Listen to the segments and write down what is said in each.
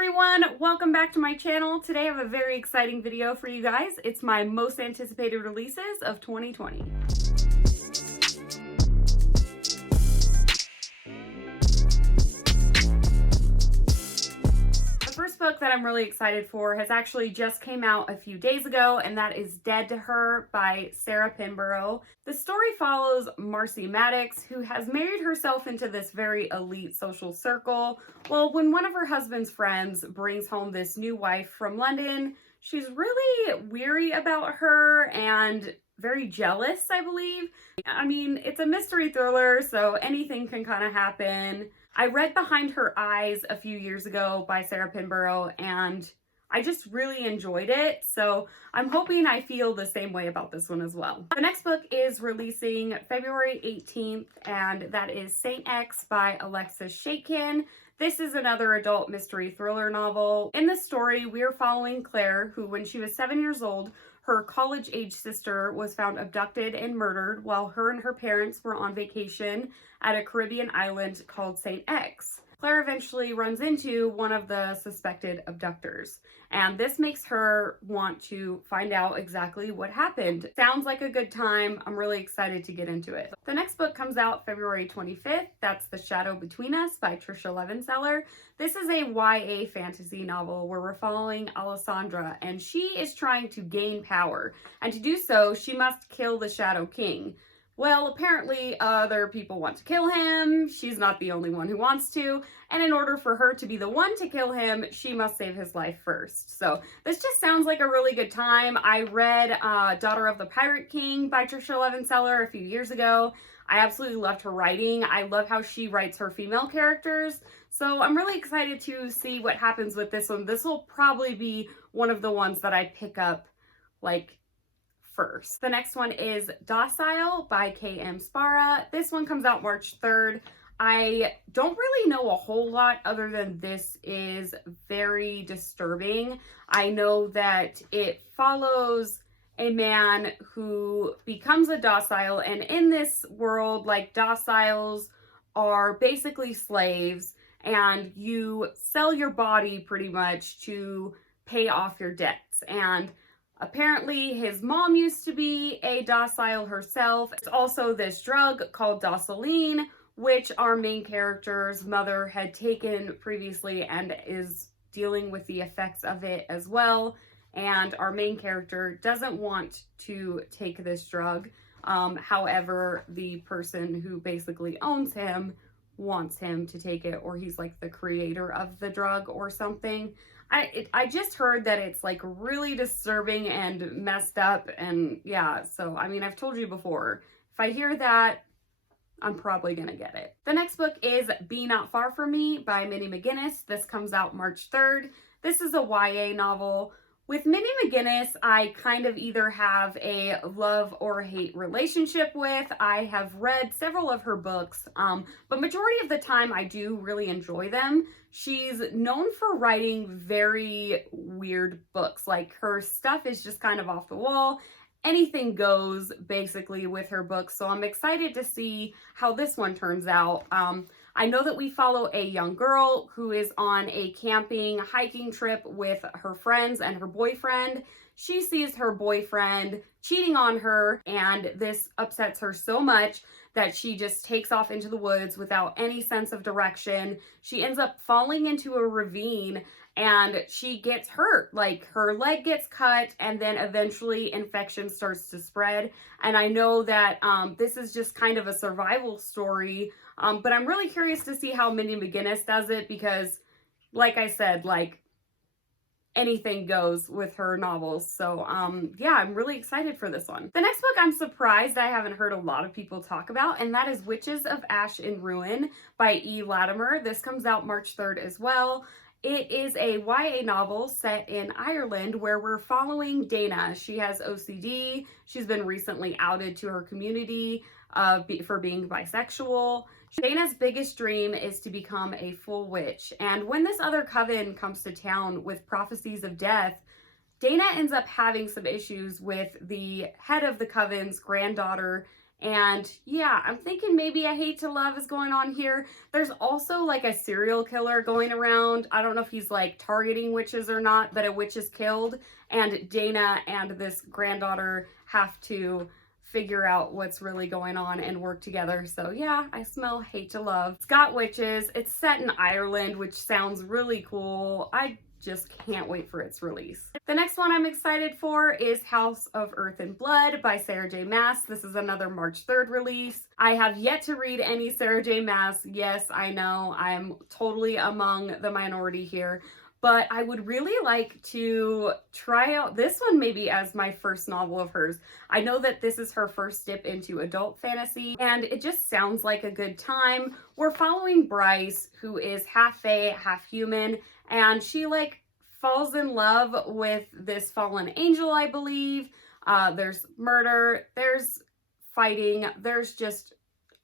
everyone, welcome back to my channel. Today I have a very exciting video for you guys. It's my most anticipated releases of 2020. The first book that I'm really excited for has actually just came out a few days ago, and that is Dead to Her by Sarah Pinborough. The story follows Marcy Maddox, who has married herself into this very elite social circle. Well, when one of her husband's friends brings home this new wife from London, she's really weary about her and very jealous, I believe. I mean, it's a mystery thriller, so anything can kind of happen. I read Behind Her Eyes a few years ago by Sarah Pinborough, and I just really enjoyed it, so I'm hoping I feel the same way about this one as well. The next book is releasing February 18th, and that is Saint X by Alexis Shakin. This is another adult mystery thriller novel. In this story, we're following Claire, who when she was 7 years old, her college-age sister was found abducted and murdered while her and her parents were on vacation at a Caribbean island called Saint X. Claire eventually runs into one of the suspected abductors, and this makes her want to find out exactly what happened. Sounds like a good time. I'm really excited to get into it. The next book comes out February 25th. That's The Shadow Between Us by Trisha Levenseller. This is a YA fantasy novel where we're following Alessandra, and she is trying to gain power, and to do so, she must kill the Shadow King. Well, apparently other people want to kill him. She's not the only one who wants to. And in order for her to be the one to kill him, she must save his life first. So this just sounds like a really good time. I read Daughter of the Pirate King by Trisha Levenseller a few years ago. I absolutely loved her writing. I love how she writes her female characters. So I'm really excited to see what happens with this one. This will probably be one of the ones that I pick up first. The next one is Docile by K.M. Spara. This one comes out March 3rd. I don't really know a whole lot other than this is very disturbing. I know that it follows a man who becomes a docile, and in this world, like, dociles are basically slaves, and you sell your body pretty much to pay off your debts. And apparently his mom used to be a docile herself. There's also this drug called Dosaline, which our main character's mother had taken previously and is dealing with the effects of it as well. And our main character doesn't want to take this drug. However, the person who basically owns him wants him to take it, or he's like the creator of the drug or something. I just heard that it's like really disturbing and messed up, and yeah, so I mean, I've told you before, if I hear that, I'm probably gonna get it. The next book is Be Not Far From Me by Minnie McGinnis. This comes out March 3rd. This is a YA novel. With Minnie McGinnis, I kind of either have a love or hate relationship with. I have read several of her books, but majority of the time I do really enjoy them. She's known for writing very weird books. Like, her stuff is just kind of off the wall. Anything goes, basically, with her books. So I'm excited to see how this one turns out. I know that we follow a young girl who is on a camping, hiking trip with her friends and her boyfriend. She sees her boyfriend cheating on her, and this upsets her so much that she just takes off into the woods without any sense of direction. She ends up falling into a ravine, and she gets hurt. Like, her leg gets cut, and then eventually infection starts to spread. And I know that this is just kind of a survival story, but I'm really curious to see how Minnie McGinnis does it, because, like I said, like, anything goes with her novels. So yeah, I'm really excited for this one. The next book I'm surprised I haven't heard a lot of people talk about, and that is Witches of Ash in Ruin by E. Latimer. This comes out March 3rd as well. It is a YA novel set in Ireland where we're following Dana. She has OCD. She's been recently outed to her community for being bisexual. Dana's biggest dream is to become a full witch, and when this other coven comes to town with prophecies of death, Dana ends up having some issues with the head of the coven's granddaughter And yeah, I'm thinking maybe a hate to love is going on here. There's also like a serial killer going around. I don't know if he's like targeting witches or not, but a witch is killed and Dana and this granddaughter have to figure out what's really going on and work together. So yeah, I smell hate to love. It's got witches. It's set in Ireland, which sounds really cool. I just can't wait for its release. The next one I'm excited for is House of Earth and Blood by Sarah J Maas. This is another March 3rd release. I have yet to read any Sarah J Maas. Yes, I know I'm totally among the minority here, but I would really like to try out this one maybe as my first novel of hers. I know that this is her first dip into adult fantasy, and it just sounds like a good time. We're following Bryce, who is half fae, half human, and she like falls in love with this fallen angel, I believe. There's murder, there's fighting, there's just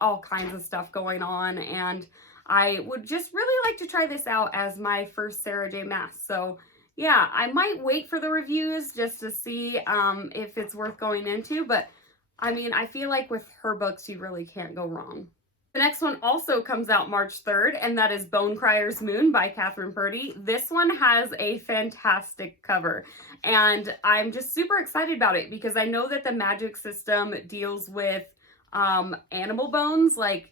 all kinds of stuff going on, and I would just really like to try this out as my first Sarah J Maas. So yeah, I might wait for the reviews just to see if it's worth going into, but I mean, I feel like with her books, you really can't go wrong. The next one also comes out March 3rd, and that is Bone Crier's Moon by Catherine Purdy. This one has a fantastic cover, and I'm just super excited about it because I know that the magic system deals with animal bones, like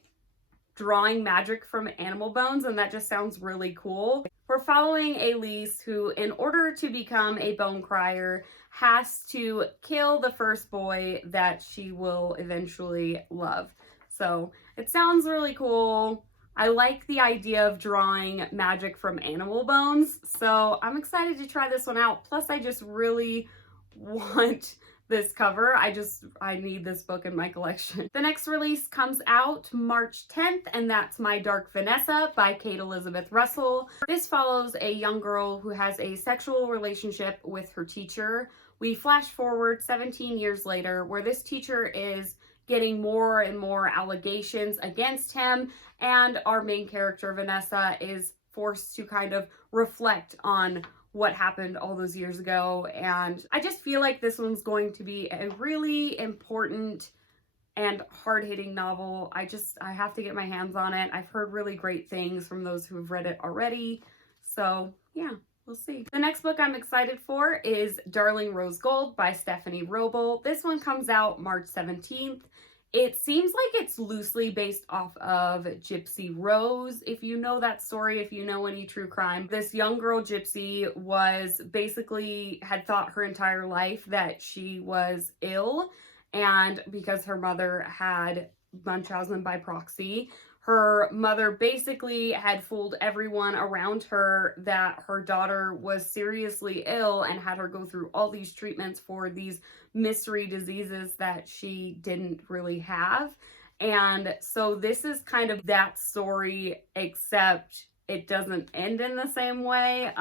drawing magic from animal bones, and that just sounds really cool. We're following Elise, who, in order to become a bone crier, has to kill the first boy that she will eventually love. So it sounds really cool. I like the idea of drawing magic from animal bones, so I'm excited to try this one out. Plus, I just really want this cover. I need this book in my collection. The next release comes out March 10th, and that's My Dark Vanessa by Kate Elizabeth Russell. This follows a young girl who has a sexual relationship with her teacher. We flash forward 17 years later, where this teacher is getting more and more allegations against him, and our main character, Vanessa, is forced to kind of reflect on what happened all those years ago. And I just feel like this one's going to be a really important and hard-hitting novel. I have to get my hands on it. I've heard really great things from those who have read it already. So yeah, we'll see. The next book I'm excited for is Darling Rose Gold by Stephanie Roble. This one comes out March 17th. It seems like it's loosely based off of Gypsy Rose. If you know that story, if you know any true crime, this young girl Gypsy had thought her entire life that she was ill, and because her mother had Munchausen by proxy, her mother basically had fooled everyone around her that her daughter was seriously ill and had her go through all these treatments for these mystery diseases that she didn't really have. And so this is kind of that story, except it doesn't end in the same way.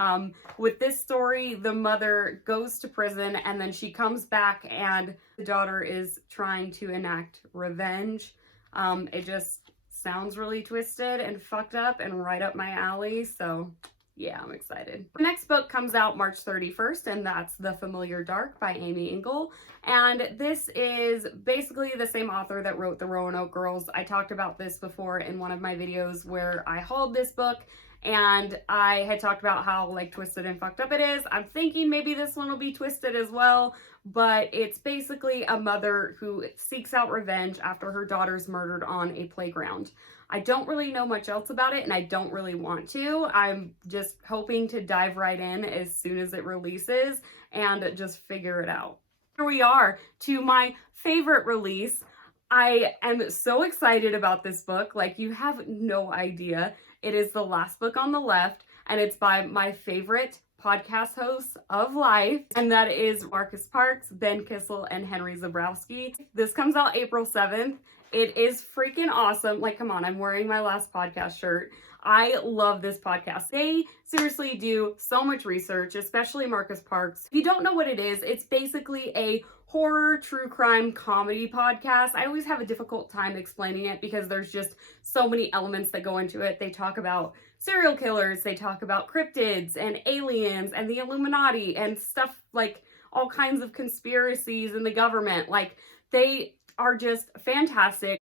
With this story, the mother goes to prison and then she comes back and the daughter is trying to enact revenge. It just sounds really twisted and fucked up and right up my alley. So yeah, I'm excited. The next book comes out March 31st, and that's The Familiar Dark by Amy Engel. And this is basically the same author that wrote The Roanoke Girls. I talked about this before in one of my videos where I hauled this book, and I had talked about how like twisted and fucked up it is. I'm thinking maybe this one will be twisted as well, but it's basically a mother who seeks out revenge after her daughter's murdered on a playground. I don't really know much else about it, and I don't really want to. I'm just hoping to dive right in as soon as it releases and just figure it out. Here we are to my favorite release. I am so excited about this book. Like, you have no idea. It is The Last Book on the Left, and it's by my favorite podcast hosts of life, and that is Marcus Parks, Ben Kissel, and Henry Zabrowski. This comes out April 7th. It is freaking awesome. Like, come on, I'm wearing my Last Podcast shirt. I love this podcast. They seriously do so much research, especially Marcus Parks. If you don't know what it is, it's basically a horror, true crime, comedy podcast. I always have a difficult time explaining it because there's just so many elements that go into it. They talk about serial killers, they talk about cryptids and aliens and the Illuminati and stuff, like all kinds of conspiracies in the government. Like, they are just fantastic.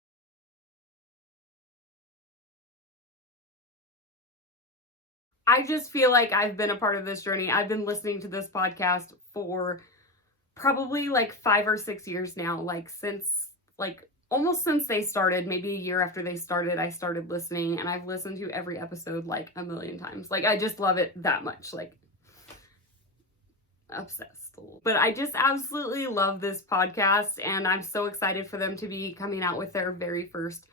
I just feel like I've been a part of this journey. I've been listening to this podcast for probably like 5 or 6 years now, like since like almost since they started, maybe a year after they started, I started listening, and I've listened to every episode like a million times. Like I just love it that much, like obsessed. But I just absolutely love this podcast, and I'm so excited for them to be coming out with their very first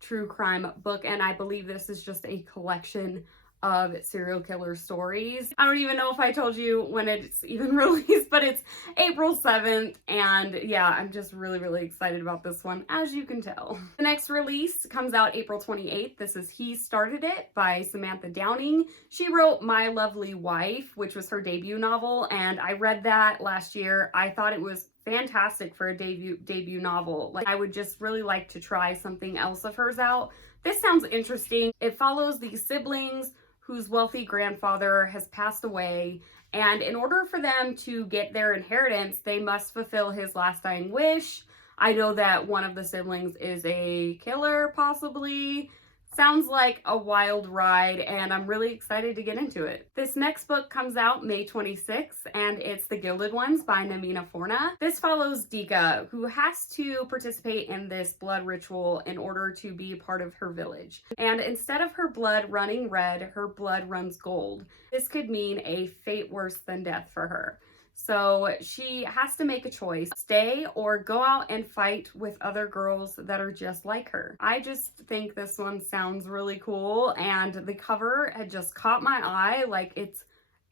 true crime book, and I believe this is just a collection of serial killer stories. I don't even know if I told you when it's even released, but it's April 7th, and yeah, I'm just really excited about this one, as you can tell. The next release comes out April 28th. This is He Started It by Samantha Downing. She wrote My Lovely Wife, which was her debut novel, and I read that last year. I thought it was fantastic for a debut novel. Like, I would just really like to try something else of hers out. This sounds interesting. It follows these siblings whose wealthy grandfather has passed away, and in order for them to get their inheritance, they must fulfill his last dying wish. I know that one of the siblings is a killer, possibly. Sounds like a wild ride, and I'm really excited to get into it. This next book comes out May 26th, and it's The Gilded Ones by Namina Forna. This follows Dika, who has to participate in this blood ritual in order to be part of her village. And instead of her blood running red, her blood runs gold. This could mean a fate worse than death for her. So she has to make a choice, stay or go out and fight with other girls that are just like her. I just think this one sounds really cool, and the cover had just caught my eye. Like, it's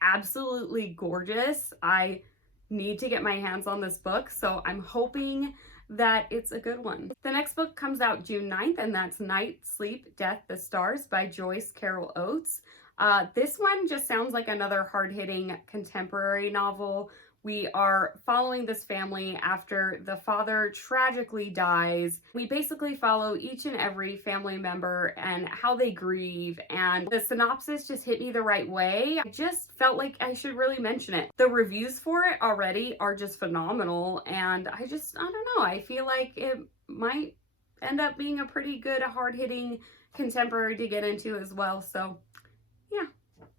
absolutely gorgeous. I need to get my hands on this book, so I'm hoping that it's a good one. The next book comes out June 9th, and that's Night, Sleep, Death, the Stars by Joyce Carol Oates. This one just sounds like another hard-hitting contemporary novel. We are following this family after the father tragically dies. We basically follow each and every family member and how they grieve, and the synopsis just hit me the right way. I just felt like I should really mention it. The reviews for it already are just phenomenal, and I don't know, I feel like it might end up being a pretty good hard-hitting contemporary to get into as well, so yeah.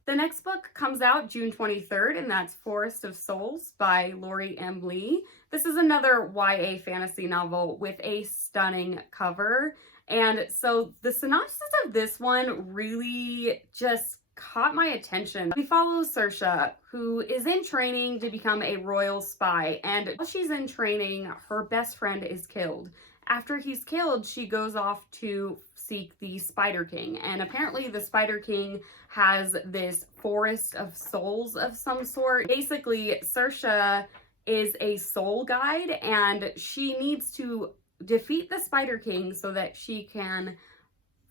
The next book comes out June 23rd, and that's Forest of Souls by Lori M. Lee. This is another YA fantasy novel with a stunning cover. And so the synopsis of this one really just caught my attention. We follow Saoirse, who is in training to become a royal spy. And while she's in training, her best friend is killed. After he's killed, she goes off to seek the Spider King. And apparently the Spider King has this forest of souls of some sort. Basically, Saoirse is a soul guide, and she needs to defeat the Spider King so that she can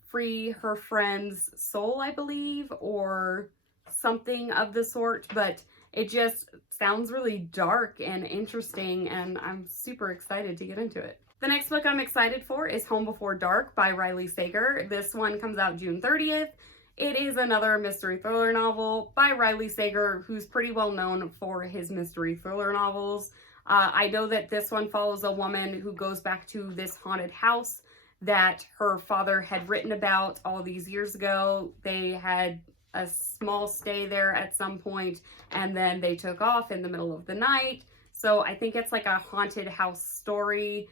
free her friend's soul, I believe, or something of the sort. But it just sounds really dark and interesting, and I'm super excited to get into it. The next book I'm excited for is Home Before Dark by Riley Sager. This one comes out June 30th. It is another mystery thriller novel by Riley Sager, who's pretty well known for his mystery thriller novels. I know that this one follows a woman who goes back to this haunted house that her father had written about all these years ago. They had a small stay there at some point, and then they took off in the middle of the night. So I think it's like a haunted house story.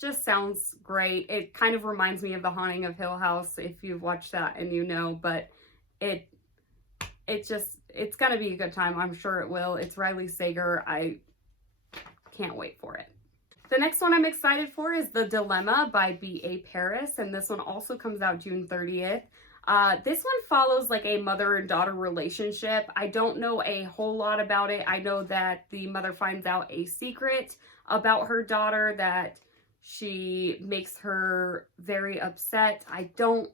Just sounds great. It kind of reminds me of The Haunting of Hill House, if you've watched that and you know, but it's gonna be a good time. I'm sure it will. It's Riley Sager. I can't wait for it. The next one I'm excited for is The Dilemma by B.A. Paris, and this one also comes out June 30th. This one follows like a mother and daughter relationship. I don't know a whole lot about it. I know that the mother finds out a secret about her daughter that she makes her very upset. I don't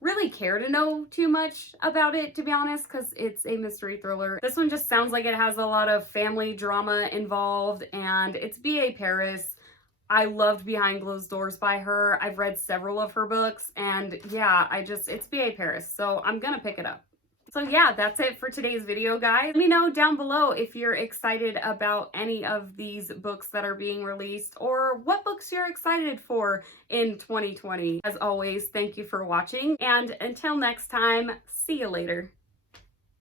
really care to know too much about it, to be honest, because it's a mystery thriller. This one just sounds like it has a lot of family drama involved, and it's B.A. Paris. I loved Behind Closed Doors by her. I've read several of her books, and yeah, it's B.A. Paris, so I'm gonna pick it up. So yeah, that's it for today's video, guys. Let me know down below if you're excited about any of these books that are being released, or what books you're excited for in 2020. As always, thank you for watching, and until next time, see you later.